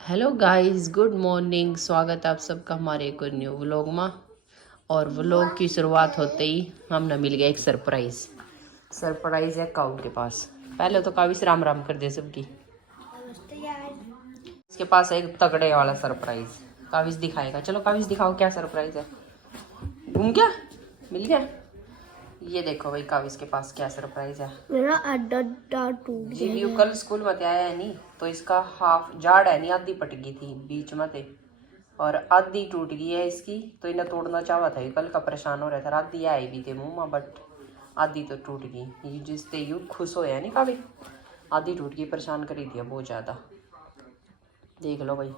Hello guys, good morning. स्वागत है आप सबका हमारे एक और न्यू व्लॉग में। और व्लॉग की शुरुआत होते ही हमने मिल गया एक सरप्राइज है काऊ के पास। पहले तो कावी से राम राम कर दे सबकी। इसके पास है एक तगड़े वाला सरप्राइज। काविश दिखाएगा। चलो काविश दिखाओ क्या सरप्राइज है। घूम गया, मिल गया। ये देखो भाई काविश के पास क्या सरप्राइज है। मेरा अड्डा टूट जी गया। यू कल स्कूल में आया है नहीं, तो इसका हाफ जाड़ है नहीं, आधी पट गई थी बीच में थे और आधी टूट गई है इसकी। तो इन्हें तोड़ना चाहा था, कल का परेशान हो रहा था। आधी आई भी थे मुंह में, बट आधी तो टूट गई। जिससे यू खुश हो नहीं काफी, आधी टूट गई, परेशान करी थी बहुत ज़्यादा। देख लो भाई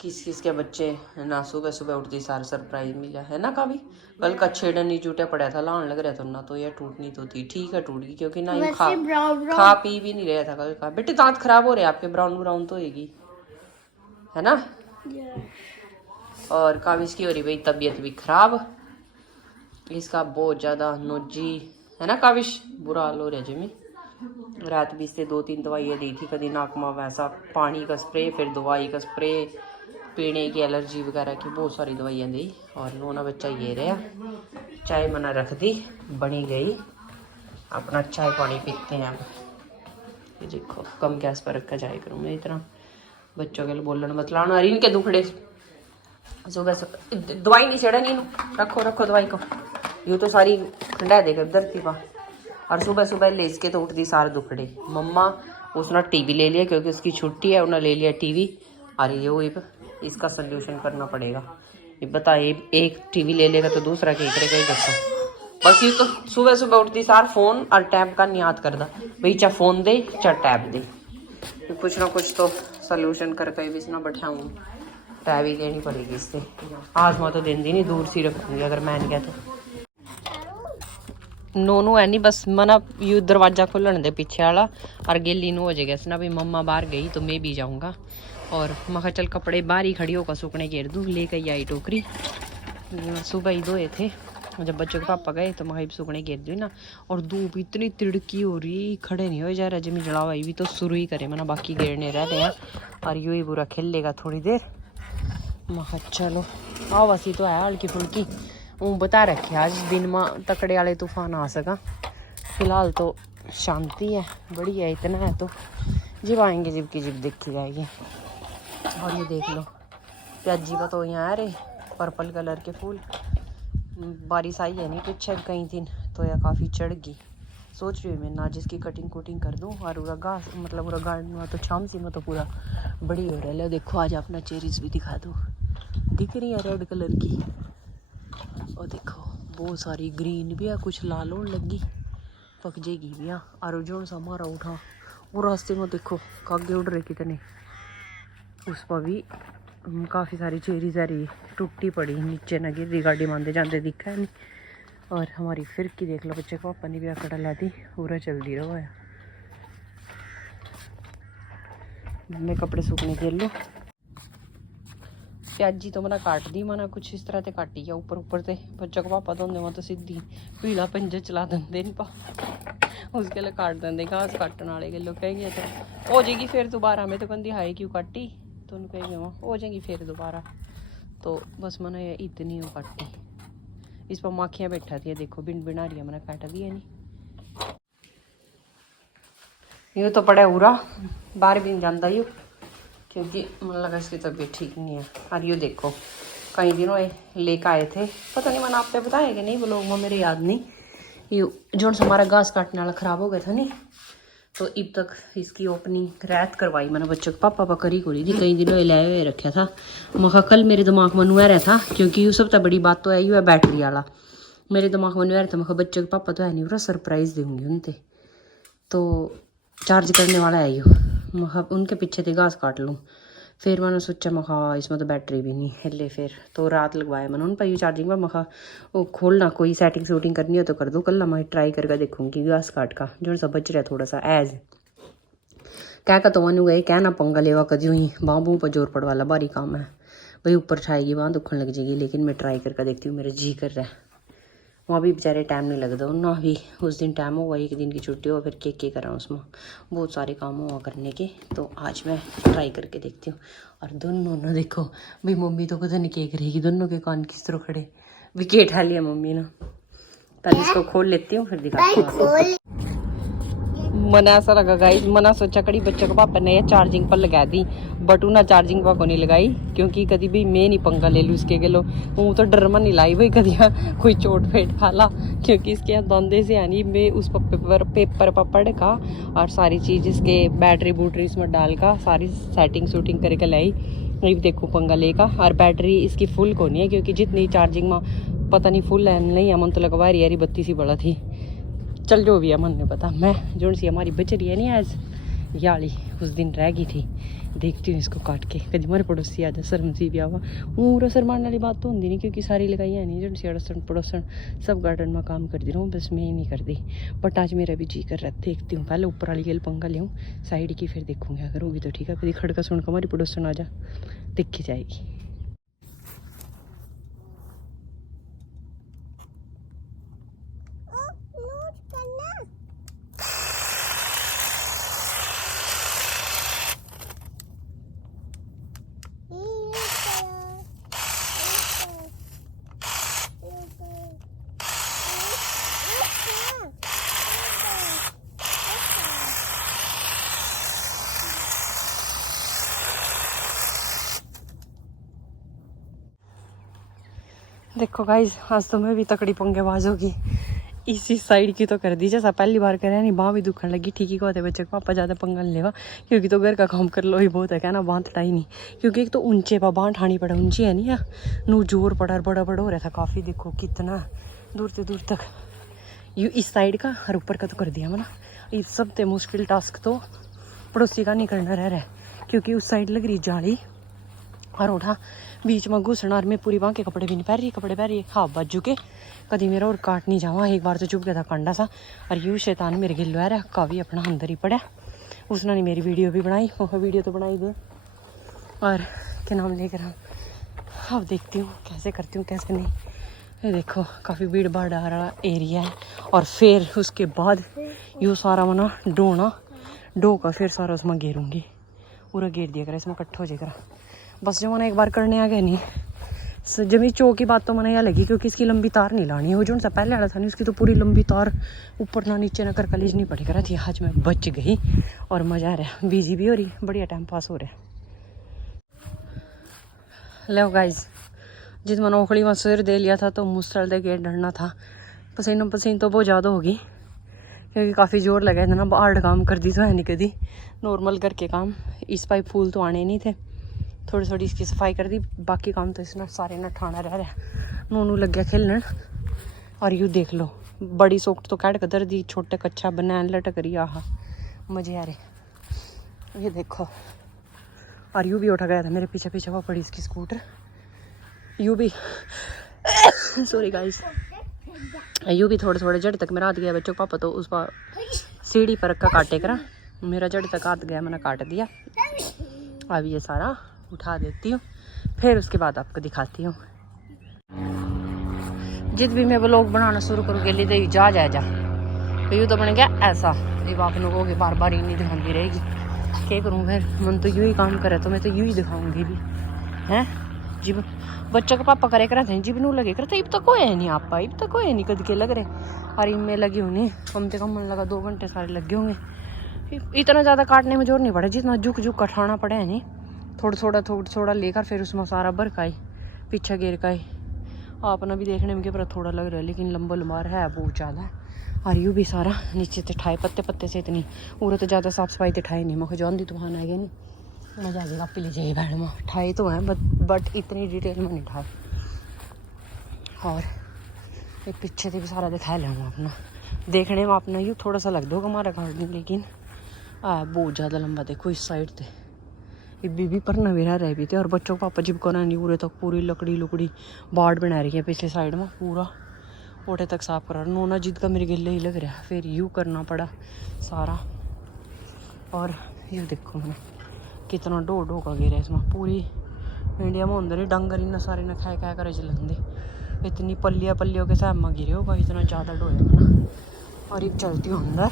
किस किस के बच्चे ना सुबह सुबह उठती सारा सरप्राइज मिला है ना। काफी कल का छेड़न नहीं टूटा पड़ा था, लाने लग रहा था ना, तो यह टूटनी तो थी। ठीक है टूट गई, क्योंकि ना ही खा पी भी नहीं रहा था कल का। बेटे दांत खराब हो रहे हैं आपके, ब्राउन ब्राउन तो होगी है ना। और काविश की हो रही भाई तबीयत भी खराब, इसका बहुत ज़्यादा नोजी है ना काविश, बुरा हाल हो रहा है जिमी। रात भी इससे 2-3 दवाइयाँ दी थी, कभी नाक में वैसा पानी का स्प्रे, फिर दवाई का स्प्रे, पीने की एलर्जी वगैरह की बहुत सारी दवाइयाँ दी। और नोना बच्चा ये रहा, चाय मना रख दी, बनी गई। अपना चाय पानी पीते हैं अब। ये देखो कम गैस पर रखा जाए करूँ मैं इतना बच्चों के लिए बोलन मत लाना। अरे इनके दुखड़े सुबह सुबह दवाई नहीं चढ़ा नहीं, रखो रखो दवाई को। यूँ तो सारी ठंडा देगा धरती पा। और सुबह सुबह ले के तो उठती सारे दुखड़े। मम्मा उसने टीवी ले लिया क्योंकि उसकी छुट्टी है, उन्हें ले लिया टीवी। और ये वो इसका सोल्यूशन करना पड़ेगा। ये बताइए एक टीवी ले लेगा तो दूसरा क्या करेगा ये देखो। बस ये तो सुबह सुबह उठती सार फोन और टैब का नहीं याद करता भाई, चाहे फोन दे चाहे टैब दे। कुछ ना कुछ तो सोल्यूशन करके भी इसना बैठाऊँ। टैब ही देनी पड़ेगी इससे। आज मैं तो दिन दी नहीं, दूर सी रखूँगी अगर मैं गया तो। नोनू है नहीं, बस मना यू दरवाजा खोलन दे पीछे वाला। और गेली नो हो जाएगा इसना भी, मम्मा बाहर गई तो मैं भी जाऊँगा। और मैं चल कपड़े बाहर ही खड़ी होकर सूखने घेर दूँ। लेकर आई टोकरी, सुबह ही धोए थे, जब बच्चों के पापा गए तो मैं सूखने घेर दी ना। और धूप इतनी तिड़की हो रही, खड़े नहीं हो जा रहा। जमी जला हुआ भी तो शुरू ही करे मना, बाकी घेरने रह रहे हैं। और यू ही बुरा खेल लेगा थोड़ी देर। मैं चलो आओ, वसी तो है हल्की फुल्की। वो बता रखे आज दिन में तकड़े वाले तूफान आ सका। फिलहाल तो शांति है, बढ़िया इतना है तो जब आएंगे जब की जब देखी जाएगी। और ये देख लो प्याजी का तो यहाँ आ रहे पर्पल कलर के फूल। बारिश आई है नहीं पीछे कई दिन, तो यह काफ़ी चढ़ गई। सोच रही हूँ मैं ना जिसकी कटिंग कुटिंग कर दूँ। और पूरा घास मतलब पूरा गार्डन में तो छाम सी में तो पूरा बड़ी हो रहा है। देखो आज अपना चेरीज भी दिखा दूँ, दिख रही है रेड कलर की। और देखो बहुत सारी ग्रीन भी है, कुछ लाल होने लगी, पक जाएगी भी। और जो सा हमारा उठा वो रास्ते में देखो कागे उड़ रहे कितने, उस पर भी काफ़ी सारी चेरीज आ रही, टूटी पड़ी नीचे न गिर रही, गाड़ी मानते जाते दिखा है नहीं। और हमारी फिर की देख लो, बच्चे को पापा ने भी आकड़ा ला दी, पूरा चल दी रहा है। मैं कपड़े सूखने के लो। प्याजी तो मना काट दी, मना कुछ इस तरह से काटी है ऊपर ऊपर से। बच्चों को पापा धोंदे वहाँ तो सीधी पीला पंजे चला देंगे नहीं पा, उसके लिए काट देंगे। घास काटने वाले के लोग कहेंगे तो हो जाएगी फिर दोबारा। मैं तो कंधी हाई क्यों काटी, तो उनको कहेंगे वहाँ हो जाएगी फिर दोबारा। तो बस मैंने इतनी हो काटी। इस पर माखियाँ बैठा थी, देखो बिन बिना रही है, मैंने काटा दिया नहीं। यूँ तो पड़ा पूरा बाहर भी नहीं जाता यू, क्योंकि मन लगा इसकी तबीयत ठीक नहीं है। और ये देखो कई दिनों लेकर आए थे, पता नहीं मैंने आप पे बताया कि नहीं, वो लोग मेरे याद नहीं। ये जो हमारा घास काटने वाला ख़राब हो गया था नहीं, तो अब तक इसकी ओपनिंग रैत करवाई मैंने बच्चों के पापा पर करी कोरी थी। कई दिनों लाए हुए रखा था। मखा कल मेरे दिमाग में नुआ रहा था, क्योंकि ये सब तो बड़ी बात तो है यू है बैटरी वाला। मेरे दिमाग में नुआ रहा था, मैं बच्चों के पापा तो है नहीं, पूरा सरप्राइज़ दूँगी उनसे। तो चार्ज करने वाला है यू, मैं उनके पीछे थे घास काट लूँ। फिर मैंने सोचा मखा इसमें तो बैटरी भी नहीं हिले, फिर तो रात लगवाया मैंने उन पर यू चार्जिंग पर। मखा वो खोलना कोई सेटिंग शूटिंग करनी हो तो कर दूँ, कल मैं ट्राई करके देखूँगी घास काट का जो सा बच रहा थोड़ा सा एज क्या का। तो मनु गए क्या ना पंगा लेवा कदी हुई बाबू पर जोर पड़ वाला भारी काम है भाई, ऊपर छाएगी वहाँ दुखन लग जाएगी। लेकिन मैं ट्राई करके देखती हूँ, मेरा जी कर रहा है। वहाँ भी बेचारे टाइम नहीं लगता ना। अभी उस दिन टाइम हुआ, एक दिन की छुट्टी हो, फिर के करा उसमें बहुत सारे काम हुआ करने के। तो आज मैं ट्राई करके देखती हूँ। और दोनों ना देखो भाई, मम्मी तो पता नहीं क्या करेगी, दोनों के कान किस तरह खड़े भी के उठा लिया मम्मी ने। पहले इसको खोल लेती हूँ फिर दिखाती हूँ। मना ऐसा लगा गाइस, मना सोचा कड़ी बच्चों को पापा ने ये चार्जिंग पर लगा दी, बट उन्हें चार्जिंग पर को नहीं लगाई, क्योंकि कभी भी मैं नहीं पंगा ले लूँ इसके गलो। वो तो डर मन नहीं लाई भाई कभी कोई चोट फेट खाला, क्योंकि इसके यहाँ दौंदे से यानी मैं उस पेपर पर पढ़ का और सारी चीज़ इसके बैटरी बूटरी इसमें डाल का सारी सेटिंग शूटिंग करके लाई। ये देखो पंगा लेगा। और बैटरी इसकी फुल को नहीं है, क्योंकि जितनी चार्जिंग में पता नहीं फुल है नहीं है, मन तो लगवा रही यारी बत्ती सी बड़ा थी। चल जो भी है मन नहीं पता। मैं जो सी हमारी बच रही है नहीं आज याली उस दिन रह गई थी, देखती हूँ इसको काट के। कभी हमारे पड़ोसी आ जाए शर्म सी भी आवा, वो सर मारने वाली बात तो होती नहीं, क्योंकि सारी लगाई है नहीं जो सी अड़सन पड़ोसन सब गार्डन में काम कर दी रहा हूँ, बस मैं ही नहीं कर दी। बट आज मेरा भी जी कर रहा है, देखती हूँ पहले ऊपर वाली गेल पंगा ले साइड की, फिर देखूँगी अगर होगी तो ठीक है। कभी खड़का सुन के हमारी पड़ोसन आ जा दिखी जाएगी। देखो गाइज, आज तो मैं भी तकड़ी पंगेबाज होगी। इसी साइड की तो कर दी, जैसा पहली बार करे नहीं, बाँ भी दुखन लगी। ठीक ही कहते बच्चे को पापा ज़्यादा पंगा नहीं लेगा, क्योंकि तो घर का काम कर लो ही बहुत है, क्या ना बाँह तटाई नहीं, क्योंकि एक तो ऊंचे पर बाँह ठानी पड़ा, ऊंची है नहीं या नू जोर पड़ा बड़ा बड़ा हो रहा था काफ़ी। देखो कितना दूर से दूर तक यू इस साइड का और ऊपर का तो कर दिया मैंने। इस सबसे मुश्किल टास्क तो पड़ोसी का नहीं करना रह रहा है, क्योंकि उस साइड लग रही जाली और उठा बीच में घुसना, और मैं पूरी बाँह के कपड़े भी नहीं पहन रही, कपड़े पहन रही हाँ बाजू के कभी मेरा और काट नहीं जावा। एक बार तो चुप गया था कंडा सा, और यूँ शैतान मेरे गिल आ रहा काफ़ी अपना अंदर ही पड़ा। उसने नहीं मेरी वीडियो भी बनाई, वो वीडियो तो बनाई दे, और क्या नाम लेकर अब देखती हूँ कैसे करती हूँ कैसे नहीं। ये देखो काफ़ी भीड़ भाड़ वाला एरिया है। और फिर उसके बाद यूँ सारा मना डोना डो का फिर सारा उसमें घेरूँगी, पूरा घेर दिया करा, इसमें इकट्ठा हो जाएगा। बस जो मैंने एक बार करने आ गया नहीं जमी चो की बात तो मैंने यह लगी, क्योंकि इसकी लंबी तार नहीं लानी हो, जो सा पहले वाला था नहीं उसकी तो पूरी लंबी तार ऊपर ना नीचे ना कर कलेज नहीं पड़ी करा थी। आज मैं बच गई और मज़ा आ रहा, बिजी भी हो रही, बढ़िया टाइम पास हो रहा है। लो गाइज, जिस मैंने ओखड़ी में सिर दे लिया था तो मुस्तल दे के डरना था। पसीनो पसीन तो बहुत ज़्यादा होगी, क्योंकि काफ़ी जोर लगा था ना, हार्ड काम कर दी तो है नहीं कभी नॉर्मल करके काम। इस पाइप फूल तो आने नहीं थे, थोड़ी थोड़ी इसकी सफाई कर दी, बाकी काम तो इसने सारे ना ठाना रह रहा। नोनू लग गया खेलने, और यूँ देख लो बड़ी सोक्ट तो कैट कदर दी, छोटे कच्चा बना लटक रही, आहा मज़े आ रहे। ये देखो, और यूँ भी उठा गया था मेरे पीछे पीछे, वो पड़ी इसकी स्कूटर। यूँ भी सॉरी गाइस, यूँ भी थोड़े थोड़े जड़ तक मेरा हाथ गया बच्चों पापा, तो उस पर सीढ़ी पर रखा काटे करा, मेरा जड़ तक हाथ गया, मैंने काट दिया। अब ये सारा उठा देती हूँ, फिर उसके बाद आपको दिखाती हूँ। जित भी मैं व्लॉग बनाना शुरू करूँगी ले दे जा तो यूँ तो बन गया ऐसा, जब आप लोगों की बार बार ही नहीं दिखाती रहेगी, क्या करूँ फिर, मन तो यूँ ही काम करे तो मैं तो यूँ ही दिखाऊँगी भी हैं। जिब बच्चों का पापा करे करा थे, जिब नू लगे करते इब तक होए नहीं, आप इब तक होए नहीं कद के लग रहे, और इनमें लगी होनी कम से कम मन लगा 2 घंटे सारे लगे होंगे। इतना ज़्यादा काटने में जोर नहीं पड़ा, जितना झुक झुक कठाना पड़े है नहीं, थोड़ा थोड़ा लेकर फिर उसमें सारा बरकाई पीछे गिर का ही। आपना भी देखने में क्या थोड़ा लग रहा है, लेकिन लंबा लंबार है बहुत ज़्यादा। और यूँ भी सारा नीचे से ठाए पत्ते पत्ते से, इतनी पूरा तो ज़्यादा साफ सफाई तो ठाई नहीं, मैं जो आंधी तूफान आ गया नहीं मजा आ जाएगा पी लीजिए बैठ में, ठाई तो हैं बट इतनी डिटेल में नहीं ठाए। और एक पीछे से भी सारा दिखाया लूँगा अपना, देखने में अपना यूँ थोड़ा सा लग दो हमारा गार्डन, लेकिन बहुत ज़्यादा लंबा। देखो इस साइड से बीबी पर नवेरा रह भी थे, और बच्चों को पापा जिप करना नहीं पूरे तक पूरी लकड़ी बाड़ बना रही है पिछले साइड में, पूरा ओटे तक साफ करा। नोना जिद का मेरे गिले ही लग रहा है, फिर यूँ करना पड़ा सारा। और यूँ देखो मैंने कितना डो का गिरा इसमें, पूरी इंडिया में अंदर ही डंगर इन सारे ने खाए करे चलते, इतनी पल्लियों के साथ में गिरे होगा, इतना ज़्यादा डोएगा ना। और एक चलती हूँ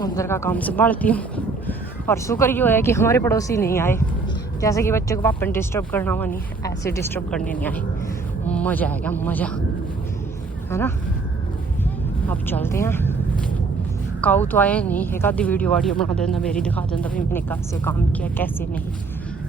अंदर का काम संभालती हूँ। और शुक्र ये है कि हमारे पड़ोसी नहीं आए, जैसे कि बच्चों को पापा ने डिस्टर्ब करना हुआ नहीं, ऐसे डिस्टर्ब करने नहीं आए। मज़ा आएगा, मज़ा है ना। अब चलते हैं। काऊ तो आए नहीं, एक आधी वीडियो बना देना मेरी, दिखा देना भी मैंने कैसे काम किया कैसे नहीं,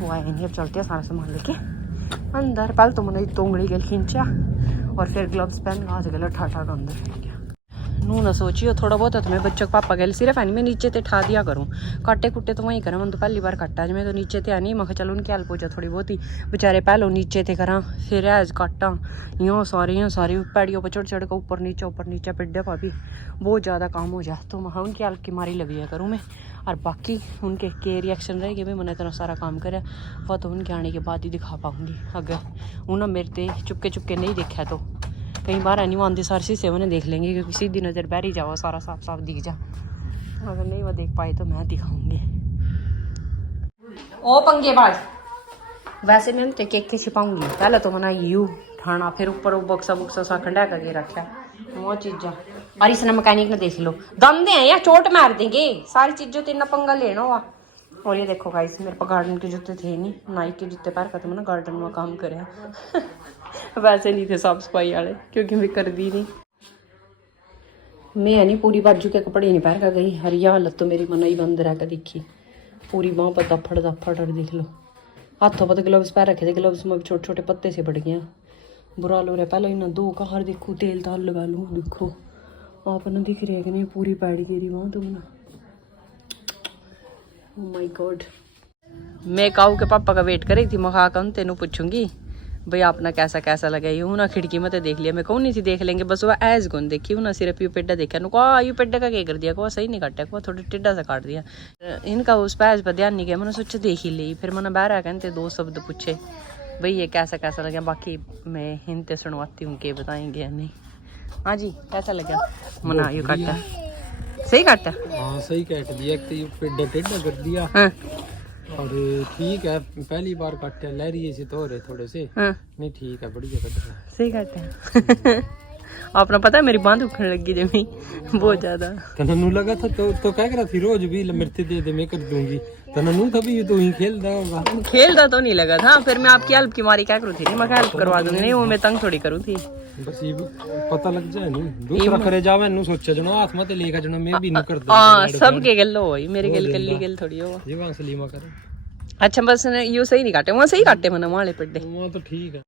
वो आए नहीं। अब चलते हैं सारा सामान लेके अंदर। पहले तो मैंने तोंगड़ी गल खींचा और फिर ग्लव्स पहन हाथ गला ठाठा का अंदर नू ना सोचियो थोड़ा बहुत तो मैं बच्चों को पापा गल सिर्फ है नहीं मैं नीचे ते ठा दिया करूँ, काटे कुट्टे तो वहीं करा। मैं तो पहली बार काटा आज, मैं तो नीचे ते नहीं, मैं चलो उनकी हेल्प हो जाए थोड़ी बहुत ही, बेचारे पहले नीचे ते करा फिर ऐज काटा। यहाँ सारी पैड़ियों पर चढ़ के ऊपर नीचे पिड्डे पा भी बहुत ज़्यादा काम हो जाए, तो मैं उनकी हेल्प की मारी लगी करूँ मैं। और बाकी उनके के रिएक्शन रहेगी भी मैंने इतना सारा काम करा, वह तो उनके आने के बाद ही दिखा पाऊँगी। अगर उन्होंने मेरे ते चुपके नहीं देखा तो कई बार नहीं आती सारी शीशे मैंने देख लेंगे, क्योंकि सीधी नज़र बहर ही जाओ सारा साफ दिख जा। अगर नहीं वो देख पाए तो मैं दिखाऊंगी। ओ पंगेबाज, वैसे मैं तो केक के छिपाऊंगी। पहले तो मैंने यू ठाना, फिर ऊपर वो बक्सा सा खंडा करके रखा वो चीज़ा। और इसने मैकेनिक ने देख लो दम दे या चोट मार देंगे, सारी चीज़ों तो इतना पंगा लेना हुआ। और ये देखो गाइस, मेरे पास गार्डन के जूते थे नहीं, नाइक के जूते पैर खत्म ना, गार्डन में काम करे वैसे नहीं थे साफ सफाई वाले, क्योंकि मैं कर दी नहीं। मैं नहीं पूरी बाजू के कपड़े नहीं पहन कर गई, हरिया हालत तो मेरी मना ही बंद रह कर दिखी, पूरी बाँह पर दफड़ देख लो। हाथों पर ग्लव्स पहन रखे थे, ग्लव्स में छोटे छोटे पत्ते से बढ़ गया, बुरा लो रहा। पहले इन्हें दो कहार देखो, तेल ताल लगा लूँ, देखो आप ना दिख रही है कि नहीं, पूरी पैड़ी गिरी वहाँ तो ना। माय गॉड, मैं काऊ के पापा का वेट कर रही थी, मैं खा कर तेनों पूछूंगी भाई आपना कैसा लगा। यूँ ना खिड़की में तो देख लिया, मैं कहूँ नहीं थी देख लेंगे, बस वह एज गुन देखी हूँ ना, सिर्फ यू पेड्डा देखा नु यू पेड्डा का क्या कर दिया, को सही नहीं काटा, को थोड़ा टिड्डा सा काट दिया। इनका उस पर एज पर ध्यान नहीं गया, मैंने सोचा देख ही ली। फिर मैंने बाहर कहते दो शब्द पूछे भाई ये कैसा लगा, बाकी मैं हिंते सुनवाती हूँ के बताएंगे या नहीं। हाँ जी कैसा लगा मना, यू काटा सही काटा? हाँ सही काट दिया, एक तो यू पेड्डा टेढ़ा कर दिया। हाँ और ठीक है, पहली बार काटे लहरिए से तो रहे थोड़े से। हाँ नहीं ठीक है, बढ़िया कट रहा है, सही काटा आपने पता है मेरी बांह दुखने लगी जमी बहुत ज्यादा। तनू लगा था तो कह रहा थी रोज भी मृत्यु दे दे मैं कर दूंगी, तनू तभी ये तो ही खेलता होगा। खेलता तो नहीं लगा था, फिर मैं आपकी हेल्प की मारी क्या करूँ थी, मैं हेल्प करवा दूंगी, नहीं वो मैं तंग थोड़ी करूँ थी। बस ये पता लग जाए नहीं दूसरा करे जावे नु सोचा जनो हाथ मत लेकर जनो मैं भी नहीं कर दूं। हां सब के गल होई, मेरे गल कल्ली थोड़ी हो। ये वांग सलीमा करे। अच्छा बस यू सही नहीं काटे, वहां सही काटे मैंने वाले पेड्डे, वो तो ठीक है।